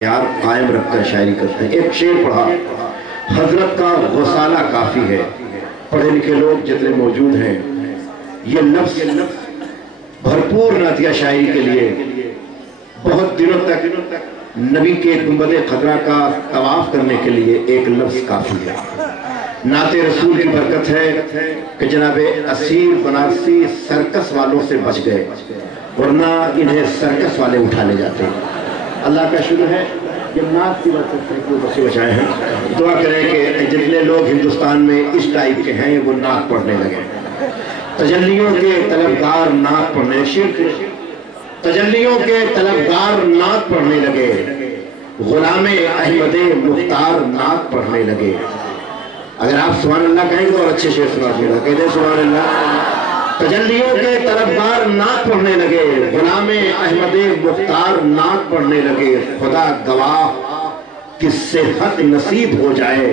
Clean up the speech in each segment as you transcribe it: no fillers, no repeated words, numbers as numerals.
यार कायम रख कर शायरी करते हैं। एक शेर पढ़ा, हजरत का गसाला काफी है, पढ़े लिखे लोग जितने मौजूद हैं ये लफ्ज़ भरपूर नातिया शायरी के लिए बहुत दिनों तक नबी के गुंबद खतरा का तवाफ करने के लिए एक लफ्ज़ काफी है। नाते रसूल की बरकत है कि जनाबे असीर बनारसी सर्कस वालों से बच गए, वरना इन्हें सर्कस वाले उठा ले जाते हैं। अल्लाह का शुक्र है कि नात की बरकत से कोई बच्चे बचाए हैं। दुआ करें कि जितने लोग हिंदुस्तान में इस टाइप के हैं वो नात पढ़ने लगे, तजल्लियों के तलबगार नात पढ़ने, शिर्क तजल्लियों के तलबगार नात पढ़ने लगे, गुलामे अहमदे मुख्तार नात पढ़ने लगे। अगर आप सुभान अल्लाह कहेंगे तो और अच्छे शेर सुना देगा, कहते सुभान अल्लाह। तजल्लियों के तलबगार नात पढ़ने लगे, गुलामे अहमदे मुख्तार नात पढ़ने लगे। खुदा गवाह कि सेहत नसीब हो जाए,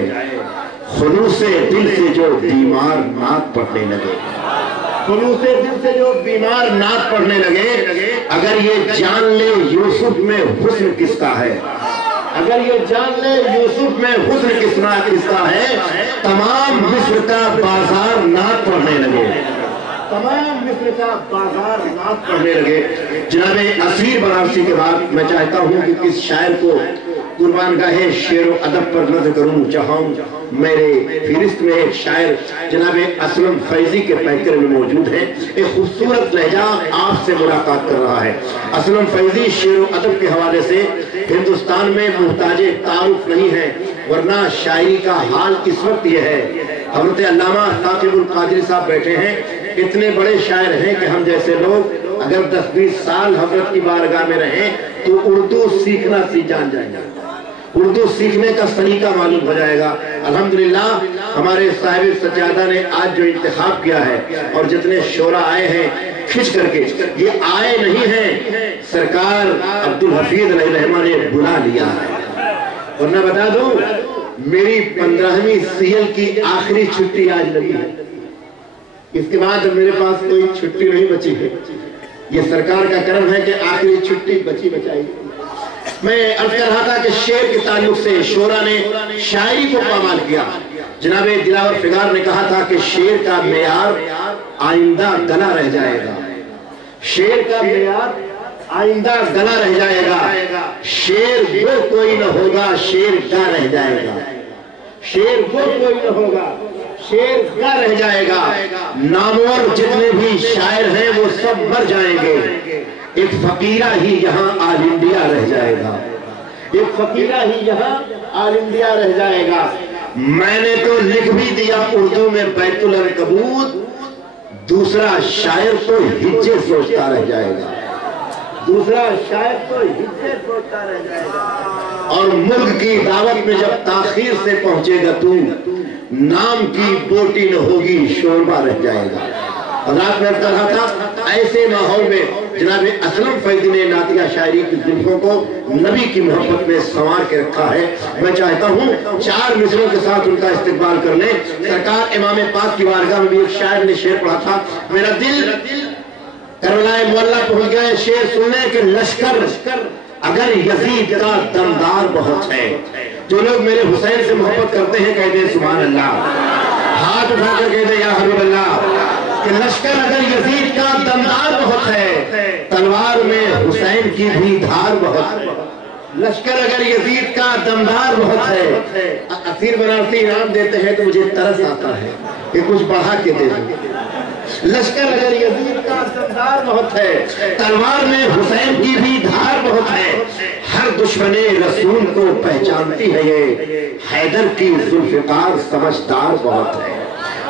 खुलूसे दिल से जो बीमार नात पढ़ने लगे, खुलूसे दिल से जो बीमार नात पढ़ने लगे। अगर ये जान ले यूसुफ में हुस्न किसका है, अगर ये जान ले यूसुफ में हुस्न किसका है, तमाम मिस्र का बाजार नात पढ़ने लगे, तमाम मिस्र का बाजार नात पढ़ने लगे। जनाबे असीर बनारसी के बाद मैं चाहता हूँ कि किस शायर को कुर्बानगाहे शेर व अदब पर नजर करूँ चाहूँ। मेरे फिरिस्त में एक शायर जनाबे असलम फैजी के पैकर में मौजूद है। एक खूबसूरत लहजा आपसे मुलाकात कर रहा है। असलम फैजी शेर व अदब के हवाले से हिंदुस्तान में मुहताजे तारुफ नहीं है, वरना शायरी का हाल इस वक्त यह है। हज़रत अल्लामा साकिबुल कादरी साहब बैठे हैं, इतने बड़े शायर हैं कि हम जैसे लोग अगर 10-20 साल हजरत की बारगाह में रहें तो उर्दू सीखना जान जाएंगे, उर्दू सीखने का सलीका मालूम हो जाएगा। अल्हम्दुलिल्लाह हमारे साहिब सज्जादा ने आज जो इंतखाब किया है और जितने शोरा आए हैं खिंच करके, ये आए नहीं हैं, सरकार अब्दुल हफीज रहमान ने बुला लिया है। और मैं बता दूं, मेरी 15वीं सीएल की आखिरी छुट्टी आज लगी है, इसके बाद मेरे पास कोई छुट्टी नहीं बची है। ये सरकार का करम है कि आखिरी छुट्टी बचाई। मैं अर्ज कर रहा था कि शेर के ताल्लुक से शोरा ने शायरी को पामाल किया। जनाबे दिलावर फिगार ने कहा था कि शेर का मेयार आइंदा गला रह जाएगा, शेर का मेयार आइंदा गला रह जाएगा। शेर वो कोई न होगा, शेर का रह जाएगा, शेर वो कोई न होगा, शेर क्या रह जाएगा। नामवर जितने भी शायर हैं वो सब मर जाएंगे, एक फकीरा ही यहाँ आल इंडिया रह जाएगा, एक फकीरा ही यहाँ आल इंडिया रह जाएगा। मैंने तो लिख भी दिया उर्दू में बैतुल अनकबूत, दूसरा शायर तो हिज्जे सोचता रह जाएगा, दूसरा शायर तो हिज्जे सोचता रह जाएगा। और मुल्क की दावत में जब ताखीर से पहुंचेगा तू, नाम की बोटी न होगी, शोरबा रह जाएगा। रात में कर रहा था, ऐसे माहौल में जनाबे असलम फैजी ने नातिया शायरी की जुल्फों को नबी की मोहब्बत में संवार के रखा है। मैं चाहता हूँ 4 मिसरों के साथ उनका इस्तेकबाल कर ले। सरकार इमाम पाक की बारगाह में भी एक शायर ने शेर पढ़ा था, मेरा दिल करबलाए मुअल्ला पहुंच गया। शेर सुनने के लश्कर अगर यजीद का दमदार बहुत है। जो लोग मेरे हुसैन से मोहब्बत करते हैं कहते हैं सुभान अल्लाह, हाथ उठाकर कहते हैं या हबीब अल्लाह। कि लश्कर अगर यजीद का दमदार बहुत है, तलवार में हुसैन की भी धार बहुत है। लश्कर अगर यजीद का दमदार बहुत है। असीर बनारसी इनाम देते हैं तो मुझे तरस आता है कि कुछ बढ़ा के दे दो। लश्कर अगर यजीद का दमदार बहुत है, तलवार में हुसैन की भी धार बहुत है। हर दुश्मने रसूल को पहचानती है ये, हैदर की जुल्फिकार समझदार बहुत है,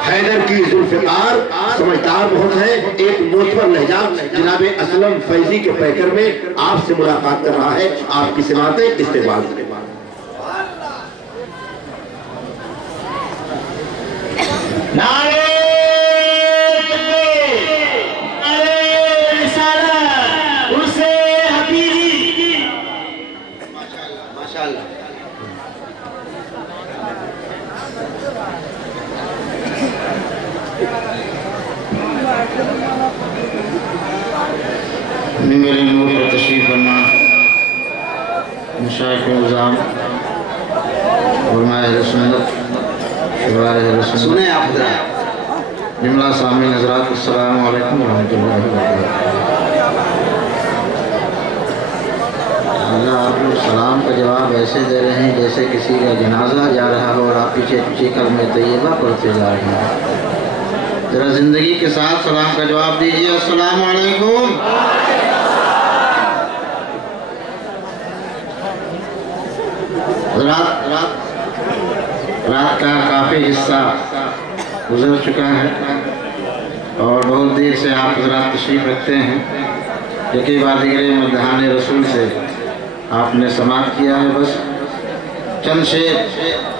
हैदर की जुल्फिकार समझदार बहुत है। एक मोतबर लहजा जनाबे असलम फैजी के पैकर में आपसे मुलाकात कर रहा है, आपकी समातें इस्तेमाल करें। नारे मेरे नूर पर तशरीफ फरमा, مشائخ نظام علماء اہل سنت شورا اہل سنت سنیں آپ حضرات جملہ سامعین حضرات السلام علیکم ورحمۃ اللہ وبرکاتہ۔ اللہ آپ لوگ سلام کا جواب ایسے دے رہے ہیں جیسے کسی کا جنازہ جا رہا ہو اور آپ پیچھے پیچھے کلمہ طیبہ پڑھتے جا رہے ہیں۔ ذرا زندگی کے ساتھ سلام کا جواب دیجیے، السلام علیکم۔ رات کا کافی حصہ گزر چکا ہے اور بہت دیر سے آپ حضرات تشریف رکھتے ہیں۔ یکی بات دیگر مدحان رسول سے آپ نے سماعت کیا ہے، بس چند شعر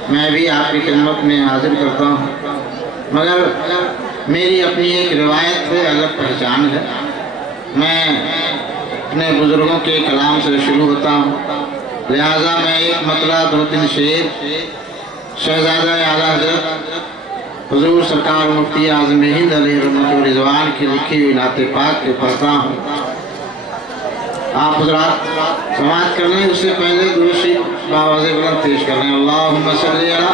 میں بھی آپ کی خدمت میں حاضر کرتا ہوں، مگر میری اپنی ایک روایت ہے، الگ پہچان ہے۔ میں اپنے بزرگوں کے کلام سے شروع ہوتا ہوں، لہٰذا میں ایک مطلع 2-3 شعر شہزادہ اعلیٰ حضرت حضور سرکار مفتی اعظم ہند علیہ رحمت و رضوان کی لکھی ہوئی نعت پاک کے پڑھتا ہوں۔ آپ حضرات سماعت کر لیں، اس سے پہلے دوسری باوازِ بلند پیش کر لیں۔ اللہم صلی علی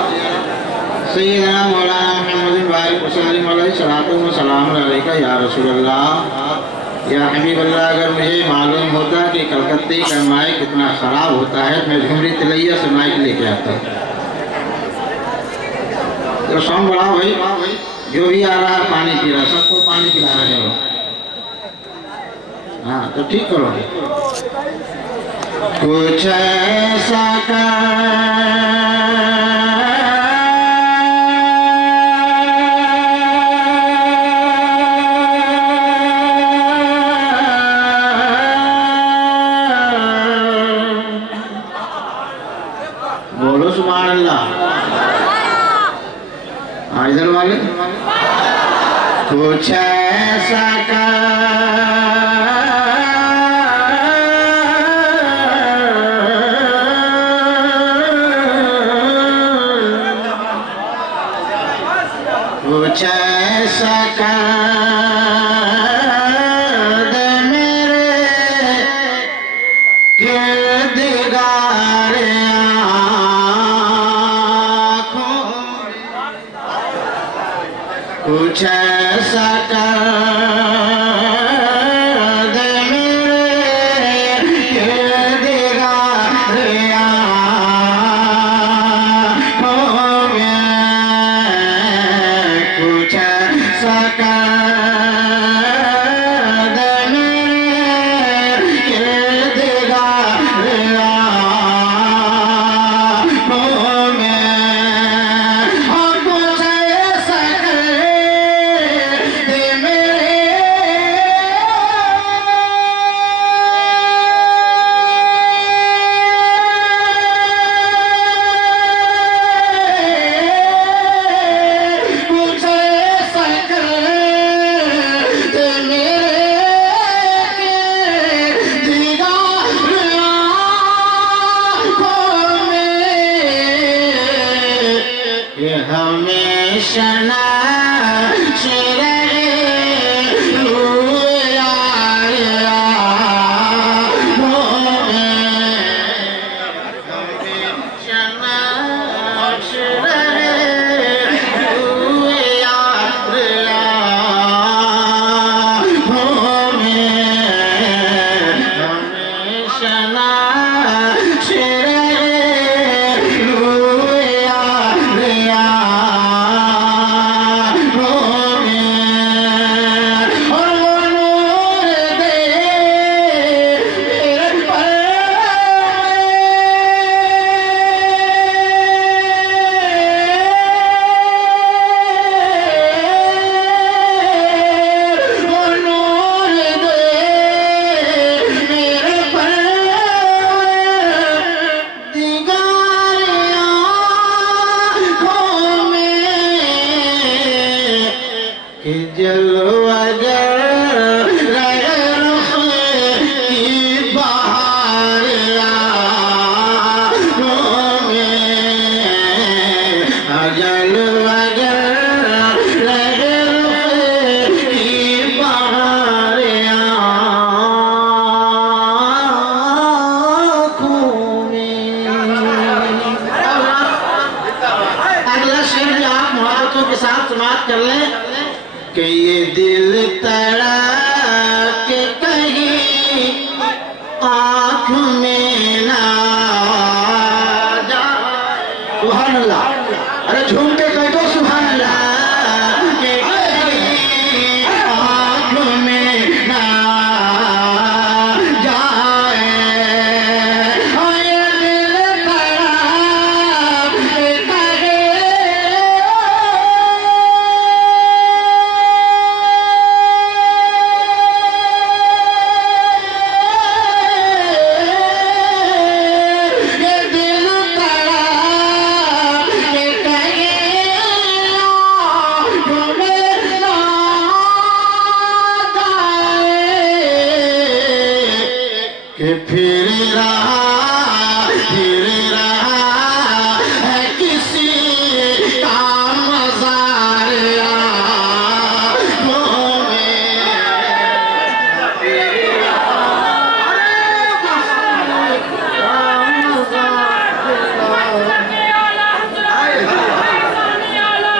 سیدنا مولانا محمد بارک وسلم علیہ صلاۃ و سلام علیکہ یا رسول اللہ یا حبیب اللہ۔ اگر مجھے معلوم ہوتا کہ کلکتے کا مائک کتنا خراب ہوتا ہے میں جھمری تلیہ سے مائک لے کے آتا ہوں۔ ساؤنڈ بڑھاؤ بھائی، جو بھی آ رہا ہے پانی پی رہا ہے، سب کو پانی پلانا ہے۔ ہاں تو ٹھیک کرو۔ کچھ ایسا بولو سبحان اللہ۔ ادھر والے کچھ ایسا کچھ ایسا دے میرے کردگار کچھ ایسا کر دے میرے کردگار آنکھوں میں، کچھ ایسا کر دے میرے کردگار آنکھوں میں، اور کچھ ایسا ہمیشہ ناچ رہے روئے ہمیشہ ناچ رہے روئے ہمیشہ ناچ رہے روئے साथ समाप्त कर लें कि ये दिल तड़प के कहीं आँख में ना जाए। सुभान अल्लाह, अरे झूम के कह दो सुभान अल्लाह। के कहीं आँख में ना जाए, और ये दिल तड़प के कि फिर रहा है किसी का मज़ार आँखों में।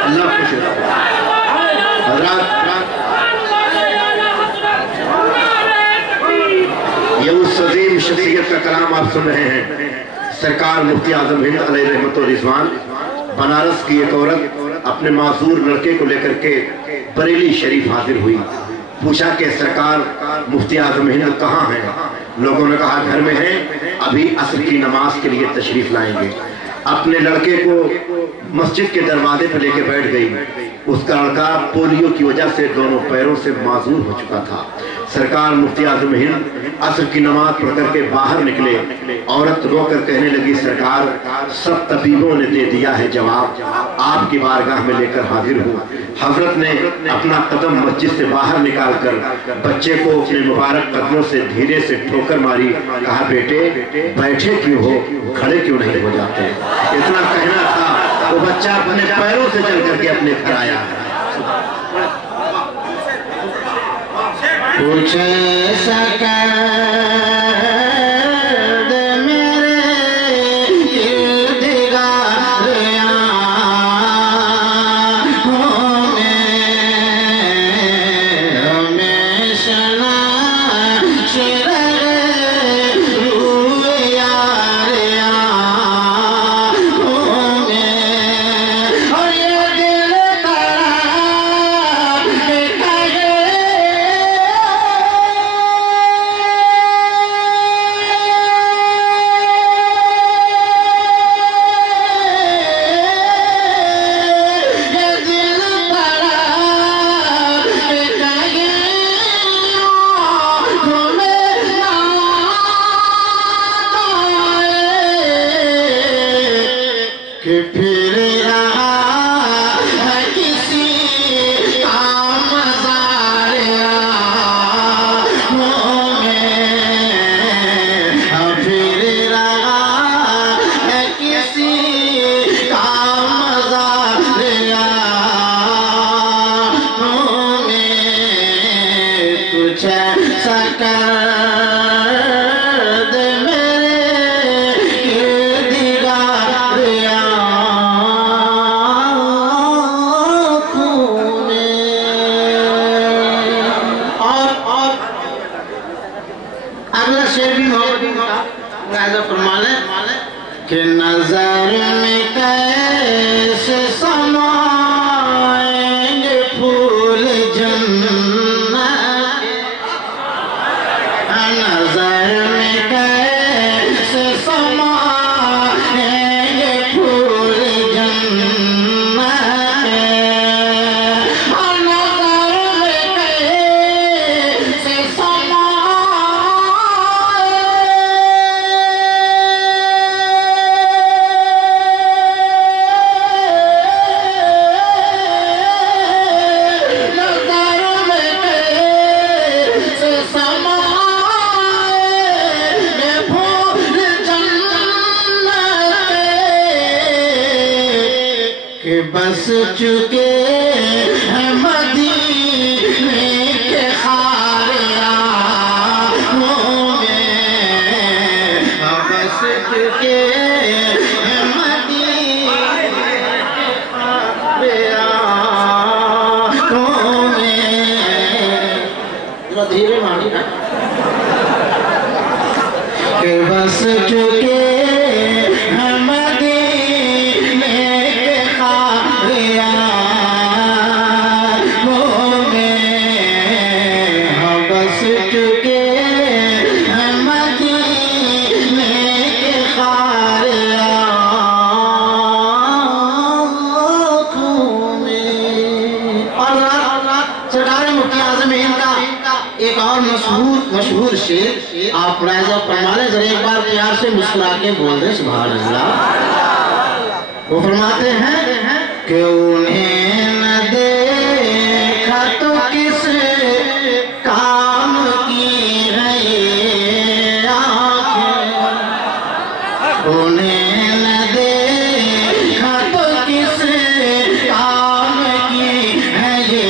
अल्लाह खुश रखे। हज़रात, ये उस अजीम शख्सियत का कलाम आप सुन रहे हैं। सरकार मुफ्ती आजम हिंद अलैहि रहमत व रिज़वान, बनारस की एक औरत अपने मासूर लड़के को लेकर के बरेली शरीफ हाजिर हुई। पूछा कि सरकार मुफ्ती आजम हिंद कहाँ हैं? लोगों ने कहा घर में हैं, अभी असर की नमाज के लिए तशरीफ लाएंगे। अपने लड़के को मस्जिद के दरवाजे पर लेके बैठ गई। उसका लड़का पोलियो की वजह से दोनों पैरों से माजूर हो चुका था। सरकार मुफ्ती आजम हिंद असर की नमाज पढ़ करके बाहर निकले। औरत रोकर कहने लगी, सरकार सब तबीबों ने दे दिया है जवाब, आपकी बारगाह में लेकर हाजिर हूँ। हजरत ने अपना कदम मस्जिद से बाहर निकाल कर बच्चे को अपने मुबारक कदमों से धीरे से ठोकर मारी। कहा, बेटे बैठे क्यों हो, खड़े क्यों नहीं हो जाते? इतना कहना था, वो बच्चा अपने पैरों से चल करके अपने घर आया है। कुछ सकद मेरे इर्दिगार आँखों में हमेशा नाश रहे रूए यार आँखों में। और ये दिल तड़प के कहे कि फिर रहा है किसी का मज़ार आँखों में, फिर रहा है किसी का मज़ार आँखों में। कुछ ऐसा कर दे मेरे इर्दिगार आँखों में। और अगला शेर भी मुलाहिज़ा फरमा लें कि नजर में कैसे समाएंगे फूल जन्नत, नजर में कैसे समाएंगे फूल जन्नत, नजर में कैसे बस चुके हैं मदीने के खारियाओं में, बस चुके हैं मदीने के खारियाओं शेर आप मुलाहिजा फरमा लें, जरा एक बार प्यार से मुस्कुरा के बोल दें सुभान अल्लाह। वो फरमाते हैं कि उन्हें न देखा तो किस काम की है ये आँखें, उन्हें न देखा तो किस काम की है ये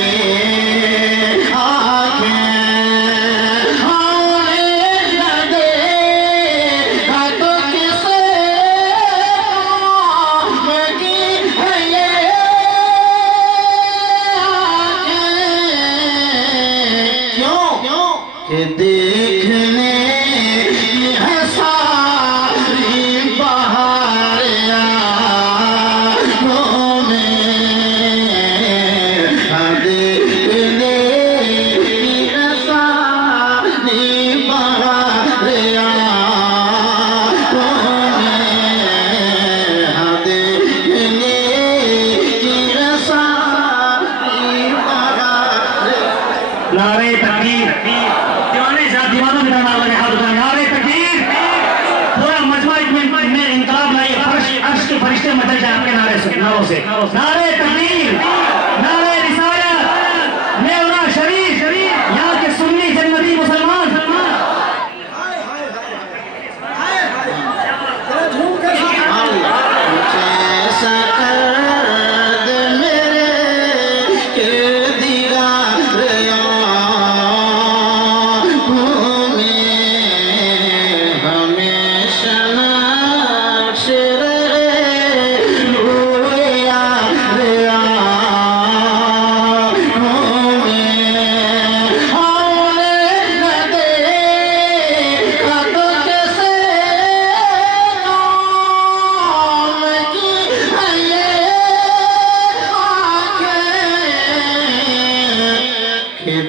देखने है सारी बहार आँखों में, देखने है सारी बहार आँखों में, देखने है सारी बहार। नारे तकबीर, दीवानों में नारे तकबीर, पूरा मजमा में इंकलाब लाई, अर्श के फरिश्ते मचल जाए आपके नारों से। नारे तकबीर, नारे रिसालत, मेवना शरीफ, यहाँ के सुन्नी जन्नती मुसलमान।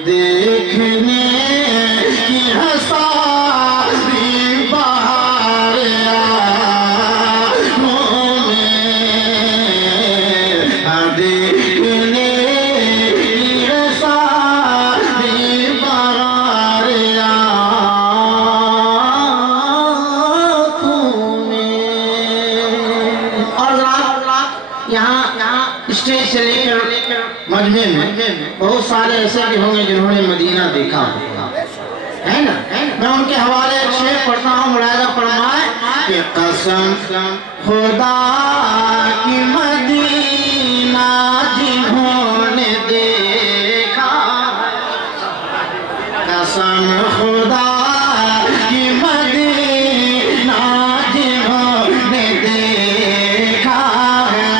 देखने की हसारी बहार आँखों में, देखने की हसारी बहार आँखों में। और यहाँ स्टेज से लेकर मजमे में बहुत सारे ऐसे भी होंगे जिन्होंने मदीना देखा है ना। मैं उनके हवाले एक शेर पढ़ता हूँ, मुलाहिजा फरमाए कि कसम खुदा की मदीना जिन्होंने देखा, कसम खुदा की मदीना जिन्होंने देखा है,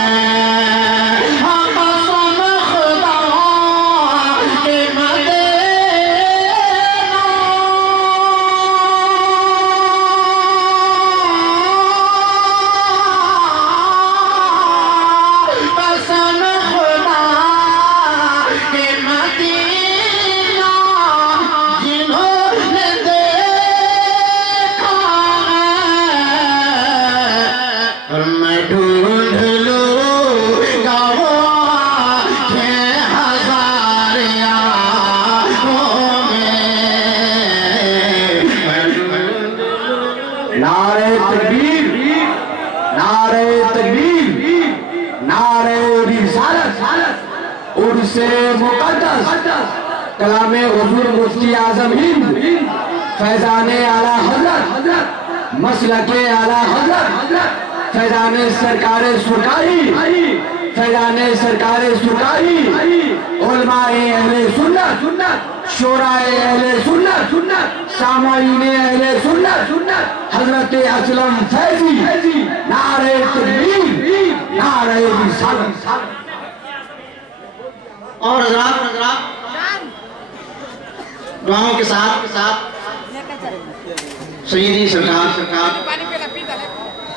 नारे तकबीर, नारे तकबीर, नारे रिसालत, उर्से मुक़द्दस, कलामे हुज़ूर मुफ्ती आज़म हिंद, फैज़ाने आला हज़रत, मसलके आला हज़रत, फैज़ाने सरकारे सुरकारी, फैज़ाने सरकारे सुरकारी, उलमाए अहले सुन्नत, शोराए अहले सुन्नत, सामाईने अहले सुन्नत, हज़रत असलम फैज़ी, नारे तकबीर, नारे रिसालत। और हज़रात दुआओं के साथ सैयदी सरकार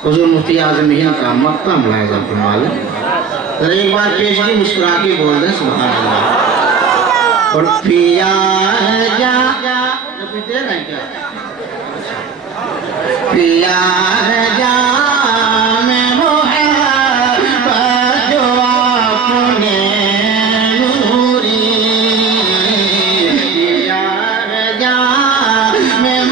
हुज़ूर मुफ्ती आज़म हिंद का मक्ता मुलाहिजा फरमा लें। जरा एक बार पेशगी मुस्कुरा के बोल दें सुभान अल्लाह। और पिया है जा दे रहे क्या, पिया है जा में वो है जो आपने नूरी, पिया है जा में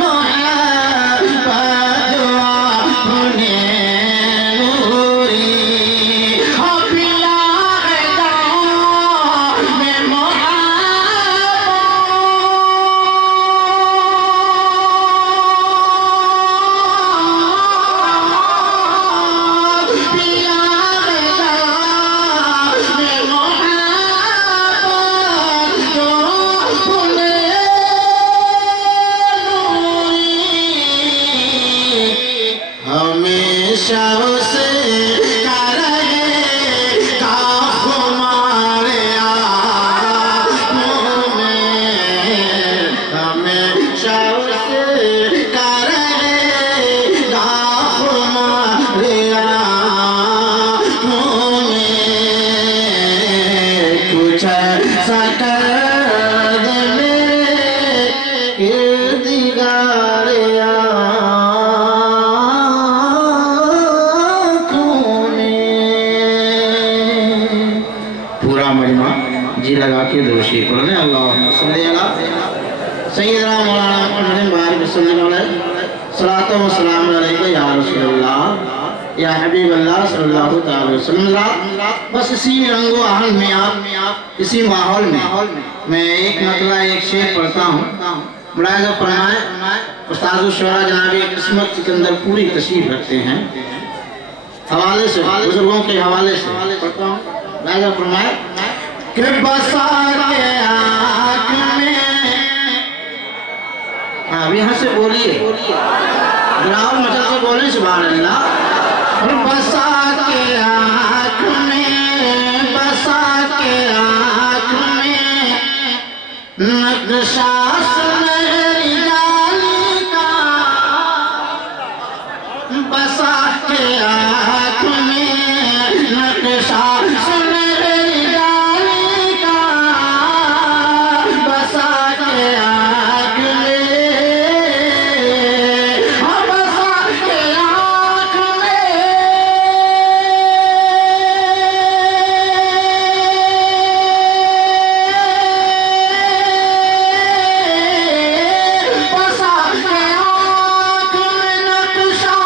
शव से कर का हमारे आँखों में, हमें शव से कर का हमारे आँखों में, कुछ ऐसा कर दे मेरे किरदगार आँखों में। पूरा मजमा जी लगा के दोषी पढ़ने अल्लाहुम्मा सल्ली अला सय्यदना मौलाना मुहम्मद बारिक सल्लल्लाहु अलैहि सलातो व सलाम अलैका या रसूलल्लाह या हबीब अल्लाह सल्लल्लाहु अलैहि वसल्लम। बस इसी रंगो आहन में आप इसी माहौल में मैं एक मतला एक शेर पढ़ता हूँ। मुलाहिजा फरमाए उस्ताद शुरा जनाब किस्मत सिकंदर पूरी तशरीफ रखते हैं, हवाले से बुजुर्गों के हवाले से पढ़ता हूँ। मुलाहिजा फरमाए कि बसा के आँख में, अब यहाँ से बोलिए ग्राउंड मचल से बोले सुभान अल्लाह। बसा के आँख में, बसा के आँख में नक्शा सुनहरी जाली का, बसा के आँख में नक्शा सुनहरी जाली का, बसा के आँख में, बसा के आँख में, बसा के आँख में नक्शा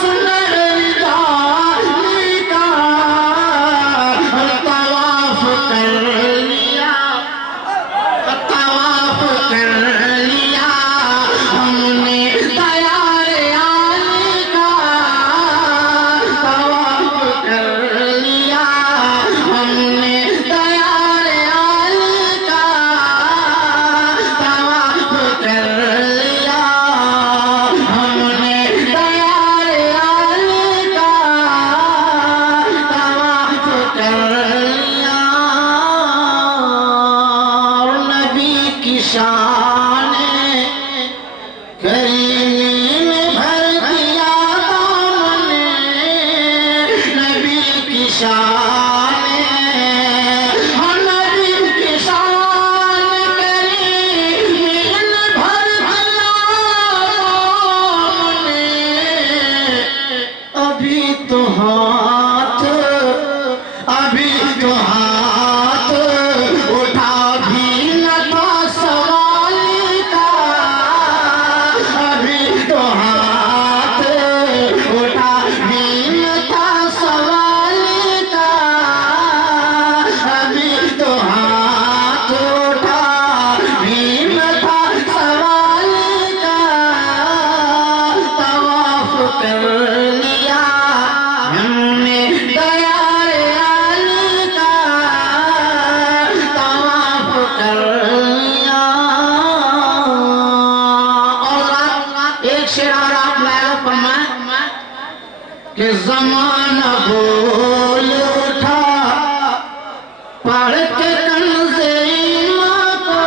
सुनहरी जाली का, तवाफ कर लिया, तवाफ कर लिया हमने तैयार आने का, तवाफ कर लिया हमने तैयार आने का, तवाफ कर लिया हमने तैयार आने का, तवाफ कर लिया। और नबी की शान करीमी में भर दिया दामने, नबी की शान, हाँ नबी की शान करीमी में भर दिया दामने, अभी तो हाथ, अभी तो हाथ उठा भी न था सवाल का, अभी तो हाथ उठा भी न था सवाल का, अभी तो हाथ उठा भी न था सवाल का, तवाफ कर लिया हमने तैयार आने का, तवाफ कर लिया। और एक शेर और आप लाया फरमाए कि ज़माना बोल उठा पढ़ के कंज़े ईमान को,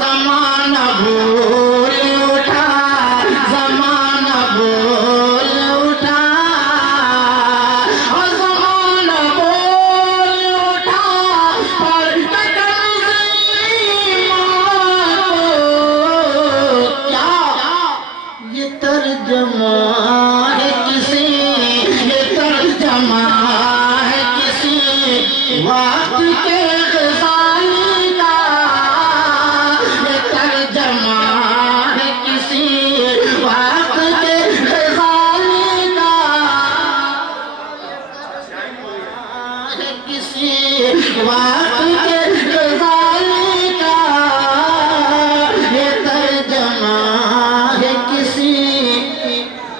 ज़माना बोल उठा, ज़माना बोल उठा, ज़माना बोल उठा पढ़ के कंज़े ईमान को, क्या ये तर्जमा है किसी, ये तर्जमा है किसी वक्त के ग़ज़ाली का, ये तर्जमा है किसी वक्त के ग़ज़ाली का, है किसी वक्त के ग़ज़ाली का, ये तर्जमा है किसी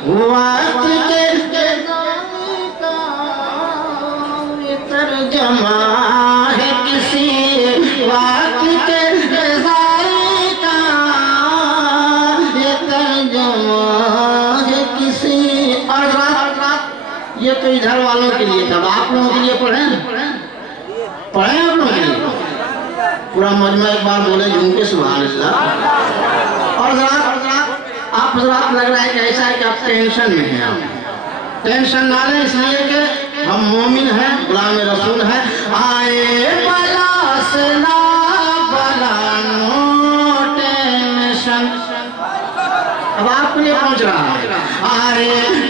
वक्त के ग़ज़ाली का, ये तर्जमा है किसी वक्त के ग़ज़ाली का, ये तर्जमा है ये तो इधर वालों के लिए था, आप लोगों के लिए पढ़े पढ़े आप लोगों के लिए? पूरा मजमा एक बार बोले झूम के सुभान अल्लाह। और आप हजरात लग रहा है कि ऐसा है कि आप टेंशन में हैं। आप टेंशन ना लें, इसलिए कि हम मोमिन हैं, गुलाम रसूल हैं। आए बला से ना बला नो टेंशन, अब आपके लिए पहुंच रहा है। आए